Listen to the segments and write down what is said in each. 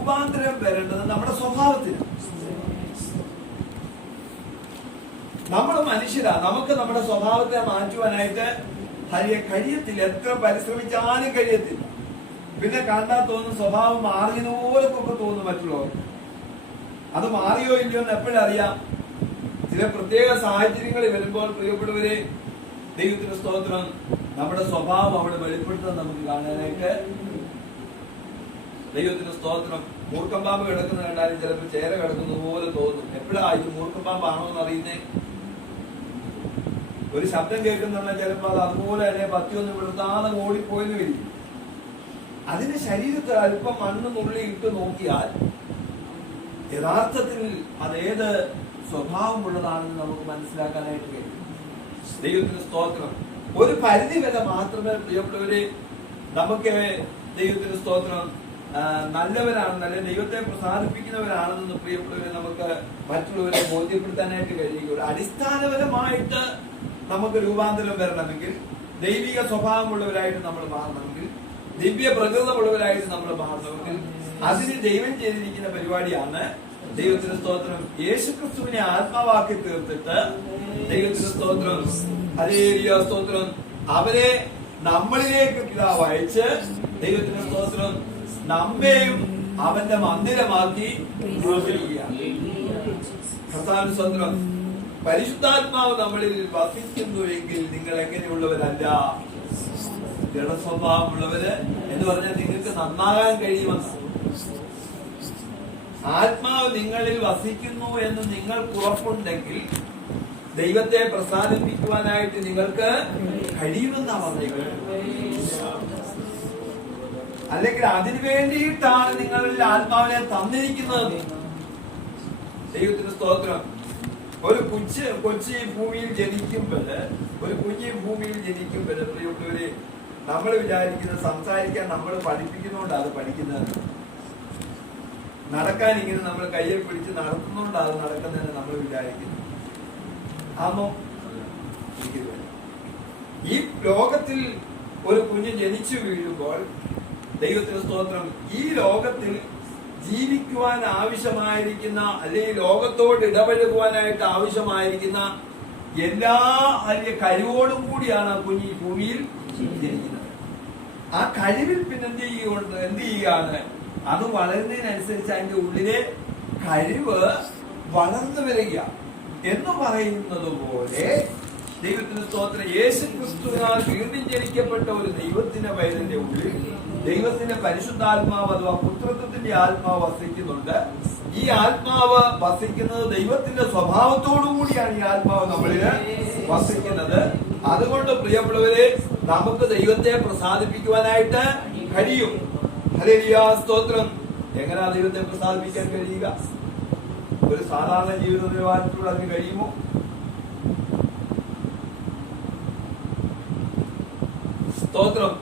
രൂപാന്തരം വരേണ്ടത് നമ്മുടെ സ്വഭാവത്തിന്. നമ്മൾ മനുഷ്യരാ, നമുക്ക് നമ്മുടെ സ്വഭാവത്തെ മാറ്റുവാനായിട്ട് കഴിയത്തില്ല. എത്ര പരിശ്രമിച്ചാലും കഴിയത്തില്ല. പിന്നെ കണ്ടാൽ തോന്നും സ്വഭാവം മാറിയതുപോലൊക്കെ തോന്നും മറ്റുള്ളവർ. അത് മാറിയോ ഇല്ലയോ എന്ന് എപ്പോഴറിയാം? ചില പ്രത്യേക സാഹചര്യങ്ങളിൽ വരുമ്പോൾ പ്രിയപ്പെട്ടവരെ, ദൈവത്തിന് സ്തോത്രം, നമ്മുടെ സ്വഭാവം അവിടെ വെളിപ്പെടുത്താൻ നമുക്ക് കാണാനായിട്ട്. ദൈവത്തിന് സ്തോത്രം. മൂർഖമ്പാമ്പ് കിടക്കുന്ന കണ്ടാലും ചിലപ്പോൾ ചേര കിടക്കുന്നത് പോലെ തോന്നും. എപ്പോഴാ ഇത് മൂർഖമ്പാമ്പാണോ എന്ന് അറിയുന്നേ? ഒരു ശബ്ദം കേൾക്കുന്ന ചിലപ്പോൾ അത് അതുപോലെ തന്നെ പത്തിയൊന്നും വിടുത്താതെ ഓടിപ്പോയെന്ന് വരും. അതിന്റെ ശരീരത്തിൽ അല്പം മണ്ണ് നുള്ളി ഇട്ട് നോക്കിയാൽ യഥാർത്ഥത്തിൽ അതേത് സ്വഭാവമുള്ളതാണെന്ന് നമുക്ക് മനസ്സിലാക്കാനായിട്ട് കഴിയും. ദൈവത്തിന് സ്തോത്രം. ഒരു പരിധി വരെ മാത്രമേ പ്രിയപ്പെട്ടവരെ നമുക്ക് ദൈവത്തിന് സ്തോത്രം നല്ലവരാണെന്ന്, അല്ലെങ്കിൽ ദൈവത്തെ പ്രസാദിപ്പിക്കുന്നവരാണെന്ന് പ്രിയപ്പെട്ടവരെ നമുക്ക് മറ്റുള്ളവരെ ബോധ്യപ്പെടുത്താനായിട്ട് കഴിയുകയുള്ളൂ. അടിസ്ഥാനപരമായിട്ട് നമുക്ക് രൂപാന്തരം വരണമെങ്കിൽ, ദൈവിക സ്വഭാവമുള്ളവരായിട്ട് നമ്മൾ മാറണമെങ്കിൽ, ദിവ്യ പ്രകൃതമുള്ളവരായിട്ട് നമ്മൾ മാറണമെങ്കിൽ, അതിന് ദൈവം ചെയ്തിരിക്കുന്ന പരിപാടിയാണ് ദൈവത്തിന് സ്തോത്രം യേശുക്രിസ്തുവിനെ ആത്മാവാക്കി തീർത്തിട്ട് ദൈവത്തിന് സ്തോത്രം ഹല്ലേലൂയ സ്തോത്രം അവരെ നമ്മളിലേക്ക് പിതാവ് അയച്ച് ദൈവത്തിന് സ്തോത്രം നമ്മെയും അവന്റെ മന്ദിരമാക്കി കർത്താവിന് സ്തോത്രം. പരിശുദ്ധാത്മാവ് നമ്മളിൽ വസിക്കുന്നുവെങ്കിൽ നിങ്ങൾ എങ്ങനെയുള്ളവരല്ല, ജഡസ്വഭാവമുള്ളവര് എന്ന് പറഞ്ഞാൽ നിങ്ങൾക്ക് നന്നാകാൻ കഴിയുമെന്ന്. ആത്മാവ് നിങ്ങളിൽ വസിക്കുന്നു എന്ന് നിങ്ങൾക്ക് ഉറപ്പുണ്ടെങ്കിൽ ദൈവത്തെ പ്രസാദിപ്പിക്കുവാനായിട്ട് നിങ്ങൾക്ക് കഴിയുമെന്നാണ് പറഞ്ഞത്. അല്ലെങ്കിൽ അതിനു വേണ്ടിയിട്ടാണ് നിങ്ങളിൽ ആത്മാവിനെ തന്നിരിക്കുന്നത്. ദൈവത്തിന് സ്തോത്രം. ഒരു കൊച്ചി ഭൂമിയിൽ ജനിക്കുമ്പോൾ, ഒരു കുഞ്ഞി ഭൂമിയിൽ ജനിക്കുമ്പോൾ പ്രിയപ്പെട്ടവരെ, നമ്മൾ വിചാരിക്കുന്നത് സംസാരിക്കാൻ നമ്മൾ പഠിപ്പിക്കുന്നതുകൊണ്ടാണ് അത് പഠിക്കുന്നത്. നടക്കാൻ ഇങ്ങനെ നമ്മൾ കയ്യിൽ പിടിച്ച് നടത്തുന്നതുകൊണ്ടാണ് അത് നടക്കുന്നതെന്ന് നമ്മൾ വിചാരിക്കുന്നു. ആമോ? ഈ ലോകത്തിൽ ഒരു കുഞ്ഞ് ജനിച്ചു വീഴുമ്പോൾ ദൈവത്തിന് സ്തോത്രം ഈ ലോകത്തിൽ ജീവിക്കുവാൻ ആവശ്യമായിരിക്കുന്ന, അല്ലെങ്കിൽ ലോകത്തോട് ഇടപഴകുവാനായിട്ട് ആവശ്യമായിരിക്കുന്ന എല്ലാ വലിയ കഴിവോടും കൂടിയാണ് ആ കുഞ്ഞ് ഭൂമിയിൽ ജനിക്കുന്നത്. ആ കഴിവിൽ പിന്നെ എന്ത് ചെയ്യുകയാണ്? അത് വളരുന്നതിനനുസരിച്ച് അതിന്റെ ഉള്ളിലെ കഴിവ് വളർന്നു വരിക എന്ന് പറയുന്നത് പോലെ ദൈവത്തിന് സ്തോത്രം യേശുക്രിസ്തുവിനാൽ വീണ്ടും ജനിക്കപ്പെട്ട ഒരു ദൈവത്തിന്റെ പൈതലിന്റെ ഉള്ളിൽ ദൈവത്തിന്റെ പരിശുദ്ധാത്മാവ് അഥവാ പുത്രത്വത്തിന്റെ ആത്മാവ് വസിക്കുന്നുണ്ട്. ഈ ആത്മാവ് വസിക്കുന്നത് ദൈവത്തിന്റെ സ്വഭാവത്തോടു കൂടിയാണ് ഈ ആത്മാവ് നമ്മളിൽ വസിക്കുന്നത്. അതുകൊണ്ട് പ്രിയപ്പെട്ടവരെ, നമുക്ക് ദൈവത്തെ പ്രസാദിപ്പിക്കുവാനായിട്ട് കഴിയും. ഹല്ലേലൂയ സ്തോത്രം. എങ്ങനെയാ ദൈവത്തെ പ്രസാദിപ്പിക്കാൻ കഴിയുക? ഒരു സാധാരണ ജീവിത നിലവാരത്തിലൂടെ അതിന് കഴിയുമോ? സ്തോത്രം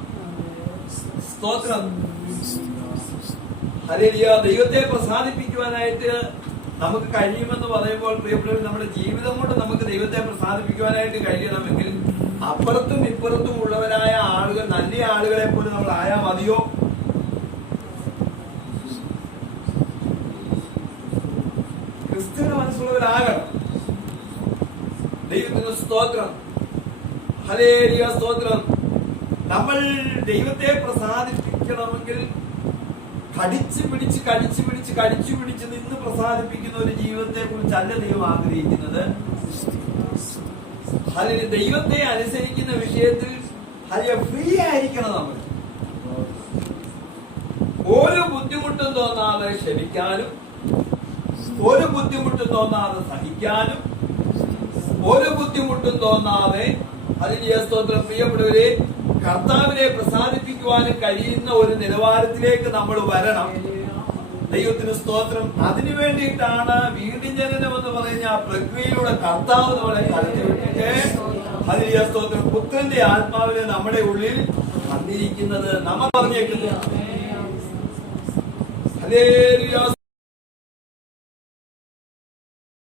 സ്തോത്രം. ഹല്ലേലൂയ. ദൈവത്തെ പ്രസാദിപ്പിക്കുവാനായിട്ട് നമുക്ക് കഴിയുമെന്ന് പറയുമ്പോൾ പ്രിയപ്പെട്ടവർ, നമ്മുടെ ജീവിതം കൊണ്ട് നമുക്ക് ദൈവത്തെ പ്രസാദിപ്പിക്കുവാനായിട്ട് കഴിയണമെങ്കിൽ അപ്പുറത്തും ഇപ്പുറത്തും ഉള്ളവരായ ആളുകൾ, നല്ല ആളുകളെ പോലും നമ്മൾ ആയാൽ മതിയോ? ക്രിസ്തുവിന്റെ മനസ്സുള്ളവരാകണം. ദൈവത്തിന് സ്തോത്രം. ഹല്ലേലൂയ സ്തോത്രം. നമ്മൾ ദൈവത്തെ പ്രസാദിപ്പിക്കണമെങ്കിൽ കടിച്ചു പിടിച്ച് നിന്ന് പ്രസാദിപ്പിക്കുന്ന ഒരു ജീവിതത്തെ കുറിച്ചല്ല ദൈവം ആഗ്രഹിക്കുന്നത്. ദൈവത്തെ അനുസരിക്കുന്ന വിഷയത്തിൽ ഫ്രീ ആയിരിക്കണം. നമ്മൾ ഒരു ബുദ്ധിമുട്ടും തോന്നാതെ ക്ഷമിക്കാനും, ഒരു ബുദ്ധിമുട്ടും തോന്നാതെ സഹിക്കാനും, ഒരു ബുദ്ധിമുട്ടും തോന്നാതെ അതിന്റെ സ്തോത്രം പ്രിയപ്പെട്ടവരെ കർത്താവിനെ പ്രസാദിപ്പിക്കുവാനും കഴിയുന്ന ഒരു നിലവാരത്തിലേക്ക് നമ്മൾ വരണം. ദൈവത്തിന് സ്തോത്രം. അതിനു വേണ്ടിയിട്ടാണ് വീണ്ടും ജനനം എന്ന് പറയുന്ന ആ പ്രക്രിയയിലൂടെ കർത്താവ് നമ്മളെ കടത്തിവിട്ടിട്ട് അതിന്റെ സ്തോത്രം പുത്രന്റെ ആത്മാവിനെ നമ്മുടെ ഉള്ളിൽ തന്നിരിക്കുന്നത് നമ്മൾ പറഞ്ഞേക്കുന്നത്. ഹല്ലേലൂയ.